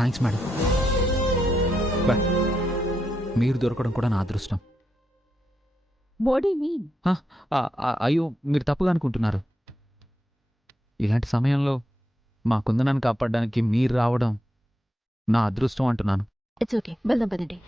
Thanks madam. But మీరు దొరకడం కూడా నా అదృష్టం. అయ్యో, మీరు తప్పుగా అనుకుంటున్నారు. ఇలాంటి సమయంలో మా కుందనాన్ని కాపాడడానికి మీరు రావడం నా అదృష్టం అంటున్నాను. ఇట్స్ ఓకే, వెళ్దాం పదండి.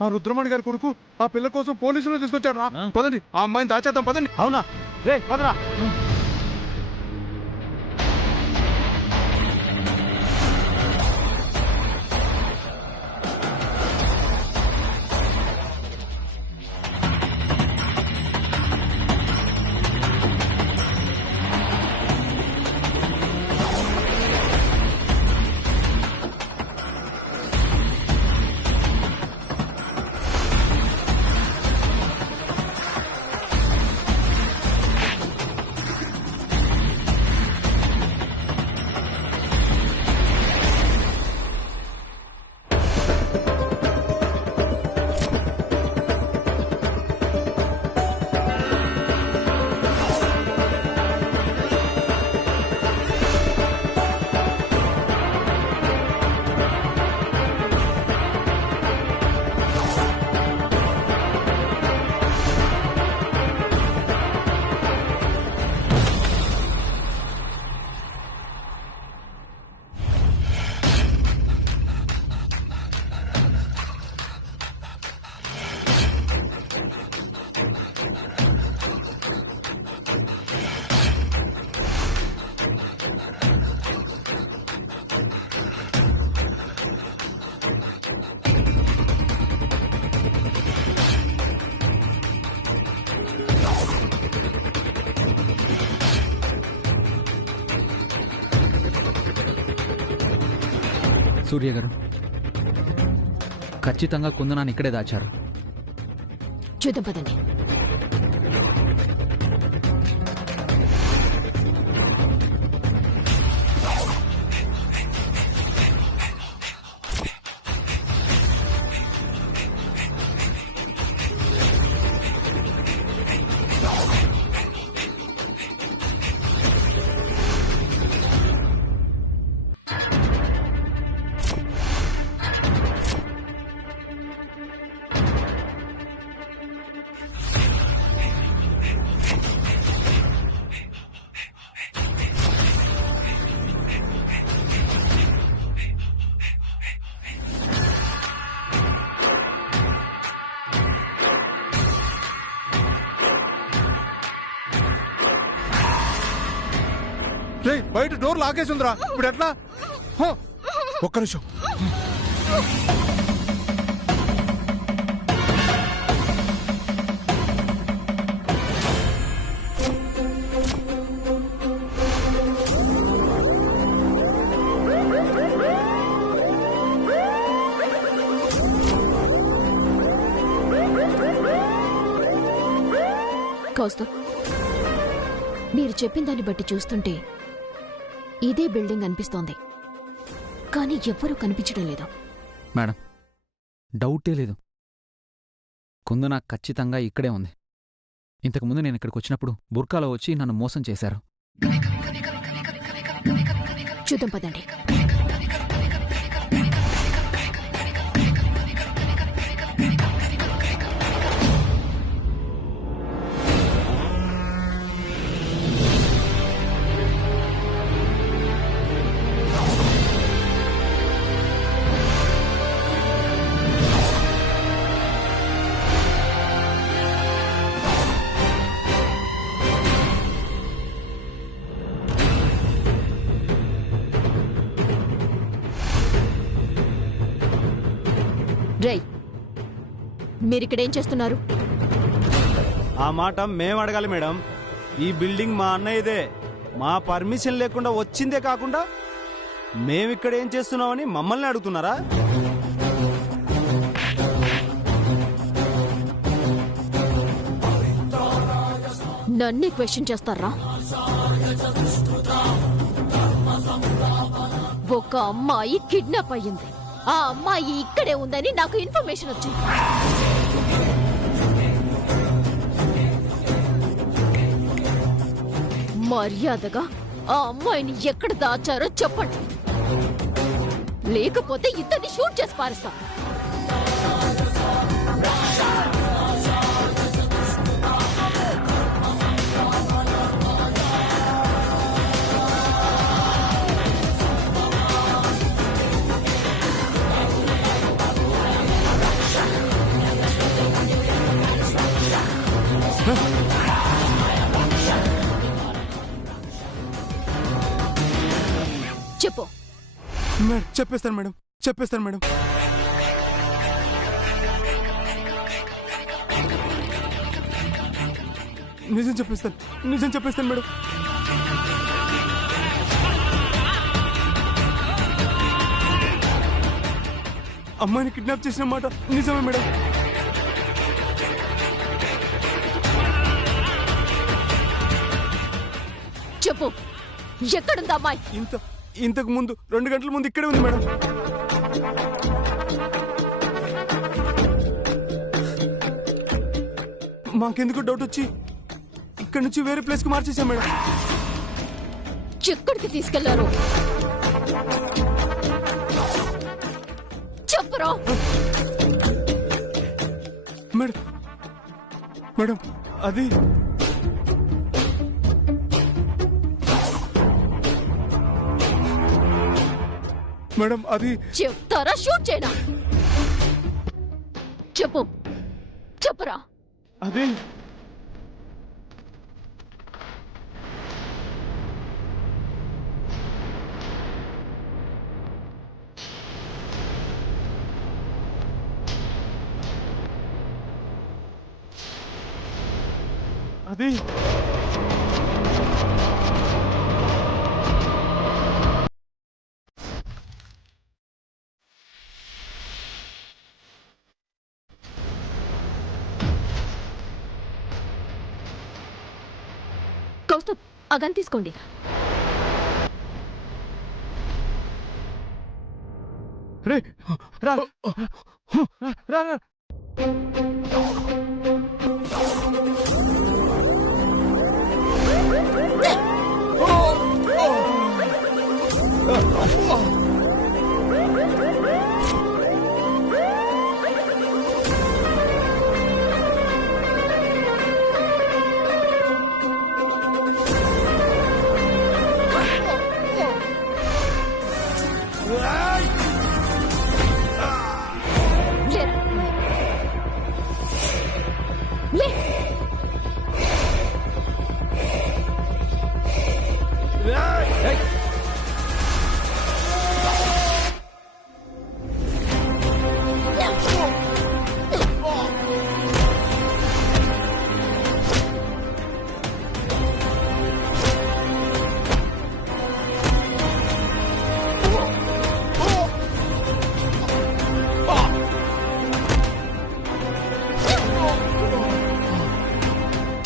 ఆ రుద్రమణి గారి కొడుకు ఆ పిల్ల కోసం పోలీసులు తీసుకొచ్చాడు రా. పదండి, ఆ అమ్మాయిని దాచేద్దాం పదండి. అవునా రే పదరా. సూర్య గారు, ఖచ్చితంగా కుందనాన్ని ఇక్కడే దాచారు. చూద్దాం పదండి. బయట డోర్ లాగేసి ఉందిరా, ఇప్పుడు ఎట్లా? ఒక్క నిమిషం. కౌస్తవ్, మీరు చెప్పిన దాన్ని బట్టి చూస్తుంటే ఇదే బిల్డింగ్ అనిపిస్తోంది, కానీ ఎవ్వరూ కనిపించడం లేదు. మేడం, డౌటే లేదు, కుందన ఖచ్చితంగా ఇక్కడే ఉంది. ఇంతకుముందు నేను ఇక్కడికి వచ్చినప్పుడు బుర్కాలో వచ్చి నన్ను మోసం చేశారు. చూద్దాం పదండి. మీరిక్కడేం చేస్తున్నారు? ఆ మాట మేము అడగాలి మేడం. ఈ బిల్డింగ్ మా అన్నయ్యదే. మా పర్మిషన్ లేకుండా వచ్చిందే కాకుండా మేమిక్కడ ఏం చేస్తున్నామని మమ్మల్ని అడుగుతున్నారా? నన్నే క్వశ్చన్ చేస్తారా? ఒక అమ్మాయి కిడ్నాప్ అయ్యింది. ఆ అమ్మాయి ఇక్కడే ఉందని నాకు ఇన్ఫర్మేషన్ వచ్చింది. మర్యాదగా ఆ అమ్మాయిని ఎక్కడ దాచారో చెప్పండి, లేకపోతే ఇద్దరిని షూట్ చేసి పారేస్తా. చెప్పు. చెప్పేస్తాను మేడం, చెప్పేస్తాను మేడం. నిజం చెప్పేస్తాను మేడం. అమ్మాయిని కిడ్నాప్ చేసిన మాట నిజమే మేడం. చెప్పు, ఎక్కడుంది అమ్మాయి? ఇంతకు ముందు 2 గంటల ముందు ఇక్కడే ఉంది మేడం. మాకెందుకు డౌట్ వచ్చి ఇక్కడ నుంచి వేరే ప్లేస్ కి మార్చేసాం మేడం. ఎక్కడికి తీసుకెళ్లారు? చెప్పురా. మేడం మేడం అది మేడం అది చెప్తారా షూట్ చేయనా? చెప్పు, చెప్పురా. అది అది కౌస్తుబ్, ఆ గన్ తీసుకోండి. రే రా రా రా. లే.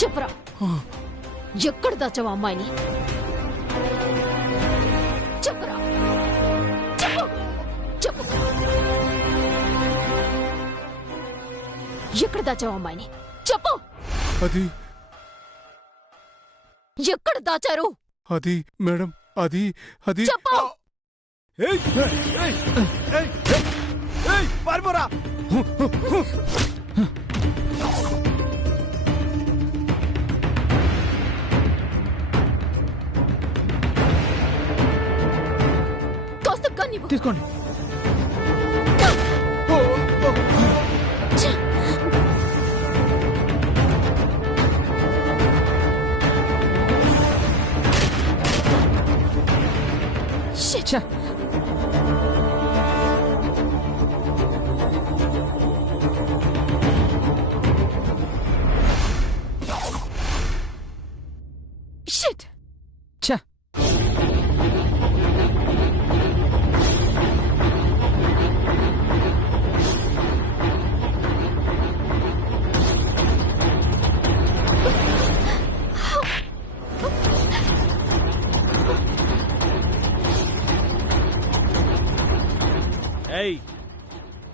చెప్పురా, ఎక్కడ దాచావు అమ్మాయిని? చెప్పురా, చెప్పు, చెప్పు. ఎక్కడ దాచావు అమ్మాయిని? చెప్పు. అది ఎక్కడ దాచారు? అది మేడం అది అది చెప్పు. పారిపోరా. కౌస్తుబ్, గన్ ఇవ్వు. తీసుకోండి. Shit. ఛ!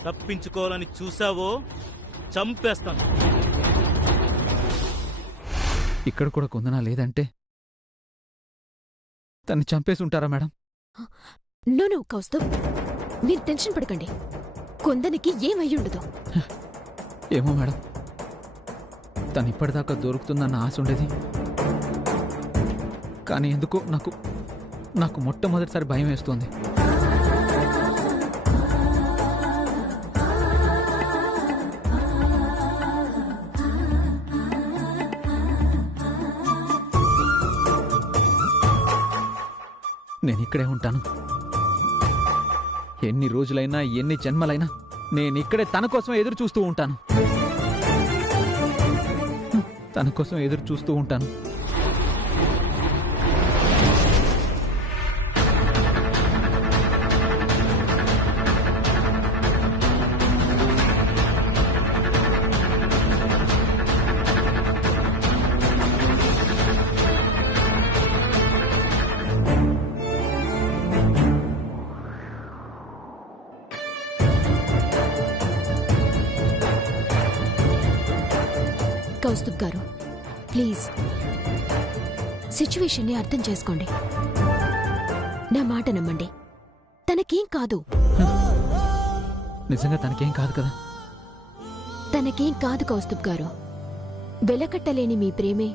తప్పించుకోవాలని చూసావో చంపేస్తాను. ఇక్కడ కూడా కుందన లేదంటే తన్ని చంపేసి ఉంటారా మేడం? నో కౌస్తవ్, మీరు టెన్షన్ పడకండి. కొందనికి ఏమయ్యుండదు. ఏమో మేడం, తను ఇప్పటిదాకా దొరుకుతుందన్న ఆశ ఉండేది. కానీ ఎందుకో నాకు మొట్టమొదటిసారి భయం వేస్తోంది. నేను ఇక్కడే ఉంటాను. ఎన్ని రోజులైనా ఎన్ని జన్మలైనా నేనిక్కడే తన కోసం ఎదురు చూస్తూ ఉంటాను. తన కోసం ఎదురు చూస్తూ ఉంటాను. కౌస్తుబ్ గారు, ప్లీజ్ సిచ్యువేషన్ని అర్థం చేసుకోండి. నా మాట నమ్మండి. తనకేం కాదు. నిజంగా తనకేం కాదు కదా? తనకేం కాదు కౌస్తుబ్ గారు. వెలకట్టలేని మీ ప్రేమే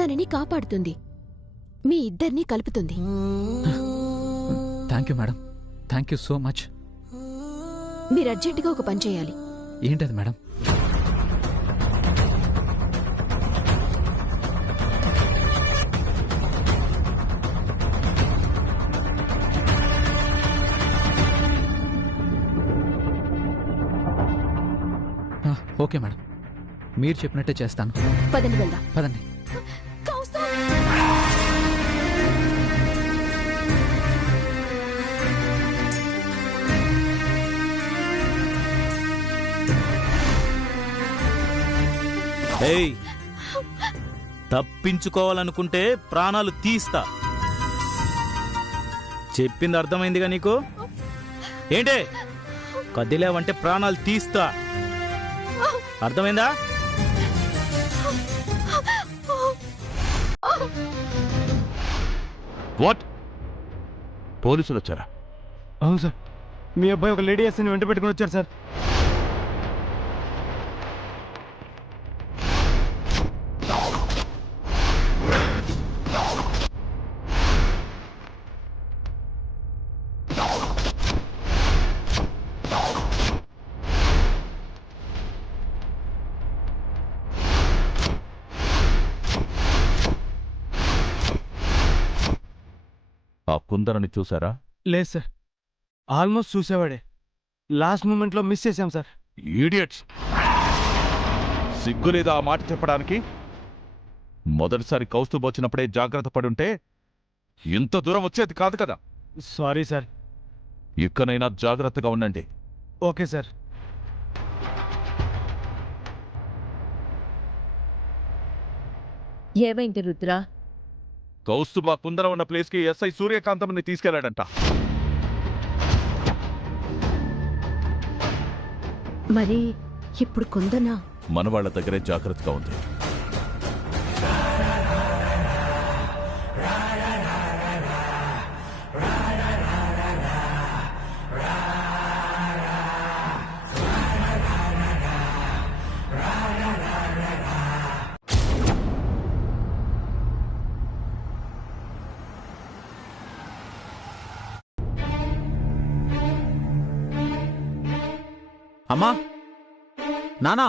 తనని కాపాడుతుంది, మీ ఇద్దరినీ కలుపుతుంది. Thank you madam, thank you so much. మీరు అర్జెంటుగా ఒక పని చేయాలి. ఏంటది మేడం? ఓకే మేడం, మీరు చెప్పినట్టే చేస్తాను. పదండి వెళ్దాం. పదండి. ఏయ్, తప్పించుకోవాలనుకుంటే ప్రాణాలు తీస్తా. చెప్పింది అర్థమైందిగా నీకు? ఏంటే కదిలేవంటే ప్రాణాలు తీస్తా. అర్థమైందా? వాట్? పోలీసులు వచ్చారా? అవును సార్, మీ అబ్బాయి ఒక లేడీ ఎస్ని వెంట పెట్టుకుని వచ్చారు సార్. ఆ కుందరని చూసారా? లేదు సార్, ఆల్మోస్ట్ చూసేవాడే. లాస్ట్ మూమెంట్లో మిస్ చేశాం సార్. ఈడియట్స్! సిగ్గులేదా ఆ మాట చెప్పడానికి? మొదటిసారి కౌస్తుబ్ వచ్చినప్పుడే జాగ్రత్త పడుంటే ఇంత దూరం వచ్చేది కాదు కదా. Sorry sir. ఇక్కడైనా జాగ్రత్తగా ఉండండి. Okay sir. ఏమైంది రుద్రా? కౌస్తుబ్ ఆ కుందరం ఉన్న ప్లేస్కి ఎస్ఐ సూర్యకాంతంని తీసుకెళ్లాడంట. మరి ఇప్పుడు కొందనా? మన వాళ్ళ దగ్గరే జాగ్రత్తగా ఉంది. అమ్మా, నానా,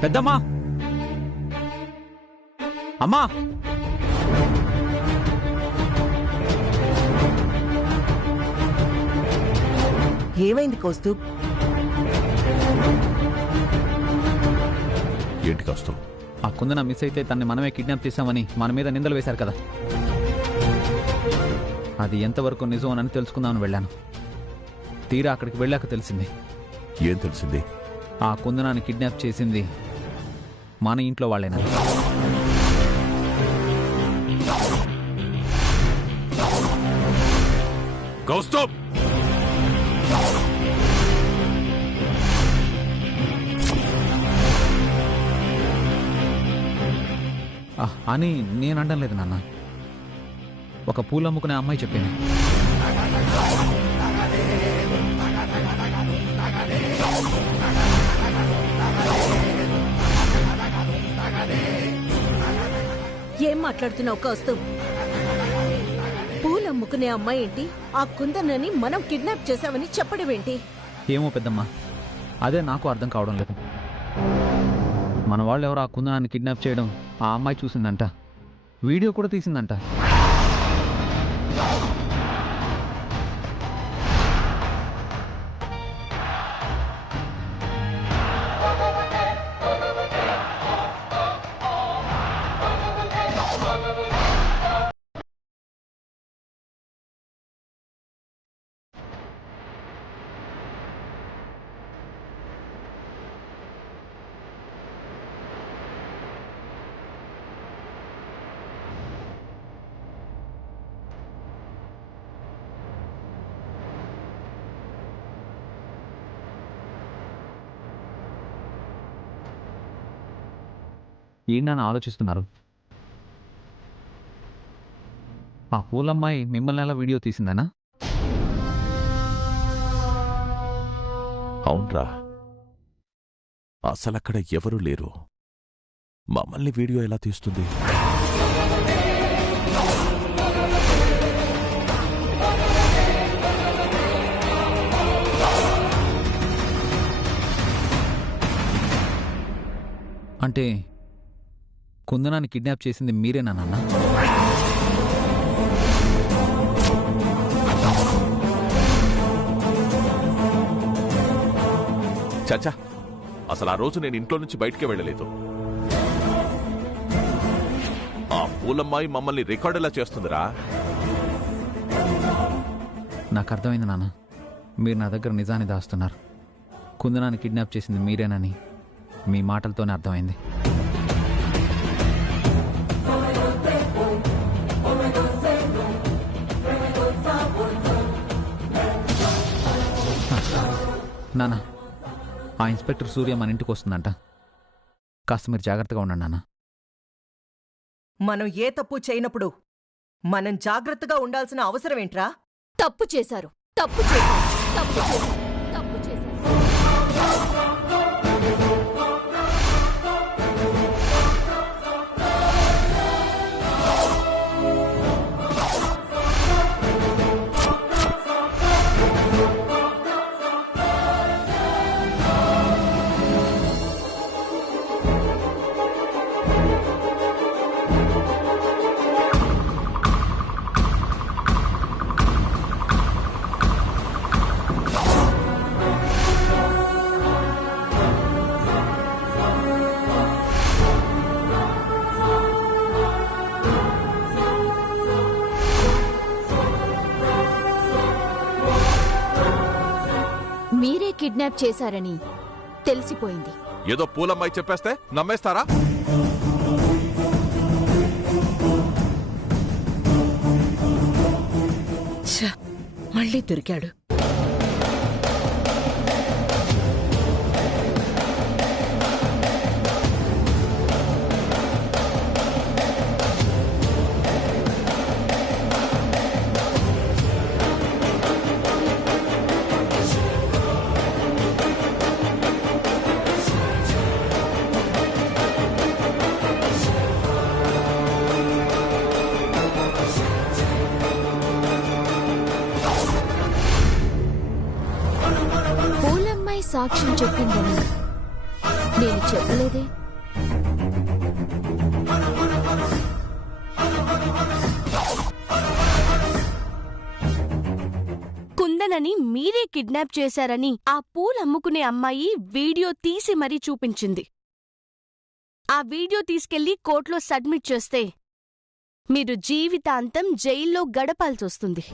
పెద్దమ్మా, అమ్మా. ఏమైంది కౌస్తుబ్? ఏంటి కౌస్తుబ్? ఆ కుందన మిస్ అయితే తన్ని మనమే కిడ్నాప్ చేశామని మన మీద నిందలు వేశారు కదా. అది ఎంతవరకు నిజం అని తెలుసుకుందామని వెళ్ళాను. తీరా అక్కడికి వెళ్ళాక తెలిసింది. ఏం తెలిసింది? ఆ కుందనాన్ని కిడ్నాప్ చేసింది మన ఇంట్లో వాళ్ళేనా. కౌస్తుబ్! అని నేను అనడం లేదు నాన్న. ఒక పూలు అమ్ముకునే అమ్మాయి చెప్పింది. ఏం మాట్లాడుతున్నావు కౌస్తుబ్? పూలమ్ముకునే అమ్మాయి ఏంటి? ఆ కుందనని మనం కిడ్నాప్ చేశామని చెప్పడం ఏంటి? ఏమో పెద్దమ్మా, అదే నాకు అర్థం కావడం లేదు. మన వాళ్ళు ఎవరో ఆ కుందనాన్ని కిడ్నాప్ చేయడం ఆ అమ్మాయి చూసిందంట, వీడియో కూడా తీసిందంట. ఏంటని ఆలోచిస్తున్నారు? ఆ పూలమ్మాయి మిమ్మల్ని ఎలా వీడియో తీసిందనా? అవునరా, అసలక్కడ ఎవరూ లేరు. మమ్మల్ని వీడియో ఎలా తీస్తుంది? అంటే కుందనాన్ని కిడ్నాప్ చేసింది మీరేనా నాన్న? చచ్చా, అసలు ఆ రోజు నేను ఇంట్లో నుంచి బయటికే వెళ్ళలేదు. ఆ పూలమ్మాయి మమ్మల్ని రికార్డ్ ఎలా చేస్తుందిరా? నాకు అర్థమైంది నాన్న, మీరు నా దగ్గర నిజాన్ని దాస్తున్నారు. కుందనాన్ని కిడ్నాప్ చేసింది మీరేనని మీ మాటలతోనే అర్థమైంది. నాన్న, ఆ ఇన్స్పెక్టర్ సూర్య మన ఇంటికి వస్తుందంట. కాస్త మీరు జాగ్రత్తగా ఉండండి నాన్న. మనం ఏ తప్పు చేయనప్పుడు మనం జాగ్రత్తగా ఉండాల్సిన అవసరం ఏంట్రా? తప్పు చేశారు, తప్పు చేశారు, తప్పు చేశారు, తప్పు చేశారు. మీరే కిడ్నాప్ చేశారని తెలిసిపోయింది. ఏదో పూలమ్మాయి చెప్పేస్తే నమ్మేస్తారా? మళ్ళీ దొరికాడు. పూలమ్మాయి సాక్ష్యం చెప్పిందని నేను చెప్పలేదే. కుందనని మీరే కిడ్నాప్ చేశారని ఆ పూలమ్ముకునే అమ్మాయి వీడియో తీసి మరీ చూపించింది. ఆ వీడియో తీసుకెళ్లి కోర్టులో సబ్మిట్ చేస్తే మీరు జీవితాంతం జైల్లో గడపాల్సొస్తుంది.